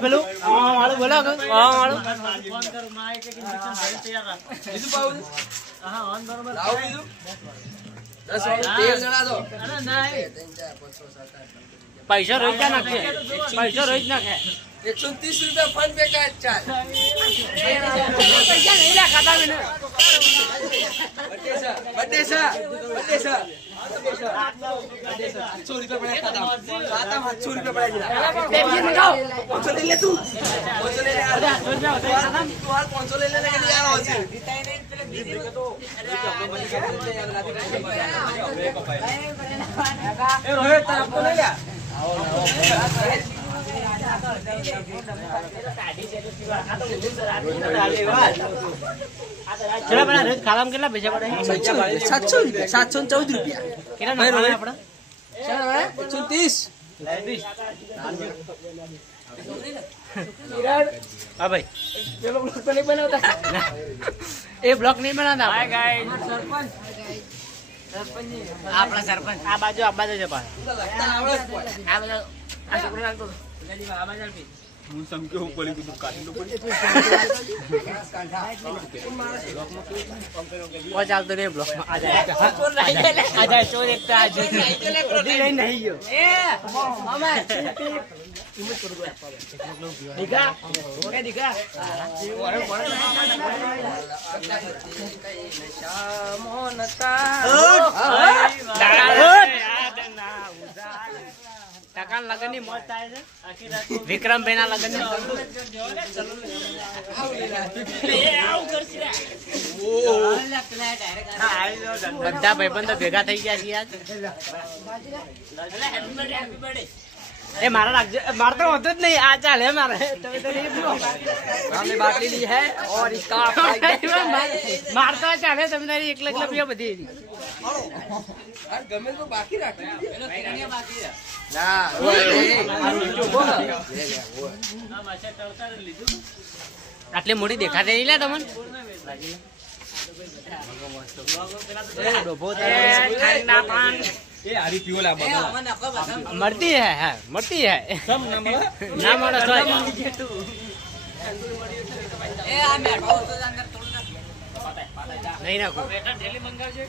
પેલું વાળું બોલો વાળું ફોન કરું માં એક ઇન્જેક્શન ભરી તૈયાર રાખ બીજું પાવું હા ઓન બરોબર લાવ બીજું 10 વાળું તેલ જણા દો અરે નહીં પૈસા રોજ નાખે પૈસા રોજ નાખે 130 રૂપિયા ફોન પે કા ચાલ પૈસા નહીં રાખતા મને બડે સા 800 રૂપિયા પડ્યા ખાતા 700 રૂપિયા પડ્યા બે બીજી મંગાવ 500 લઈ લે તું 500 લઈ લે તું હાલ 500 લઈ લે કે યાર આવશે એ રોહિત તાર આપતો લઈ લે ચલા બડા રોજ ખાલામ કેટલા પૈસા પડે 700 રૂપિયા 714 રૂપિયા કેટલા નાખવાના આપણે 130 હા ભાઈ પેલો બ્લોક તો નહીં બનાવતા એ બ્લોક નહીં બનાવતા હાય ગાઈસ આપણા સરપંચ આ બાજુ છે પાછા લખતા આવડે જ પડે આ બાજુ આ છોકરો નાખતો હું સમક્યો હું પડી કીધું કાઢી લો પડી ઓ ચાલતો રે બ્લોક માં આ જાય ચોર એક તો આ જો નહીં ગયો એ મામા દીકા ઓકે દીકા ટકા લગન ની મોજ થાય છે વિક્રમભાઈ ના લગન બધા ભાઈબંધો ભેગા થઈ ગયા છે એ મારા રાખજો મારે તો હોતું જ નહીં આ ચાલે મારે बाटली ली है और इसका મારતો ચાલે તમે તારી એકલા એકલા પીવા બધી ગમે તો બાકી રાખ આટલી મોટી દેખાતી નહીં લે તમને ઠંડા પાન એ આરી પીઓ લા બાબા મળતી હે મળતી હે સમ ના મળે ના મળે તો નહીં નાખું ડેલી મંગાવજો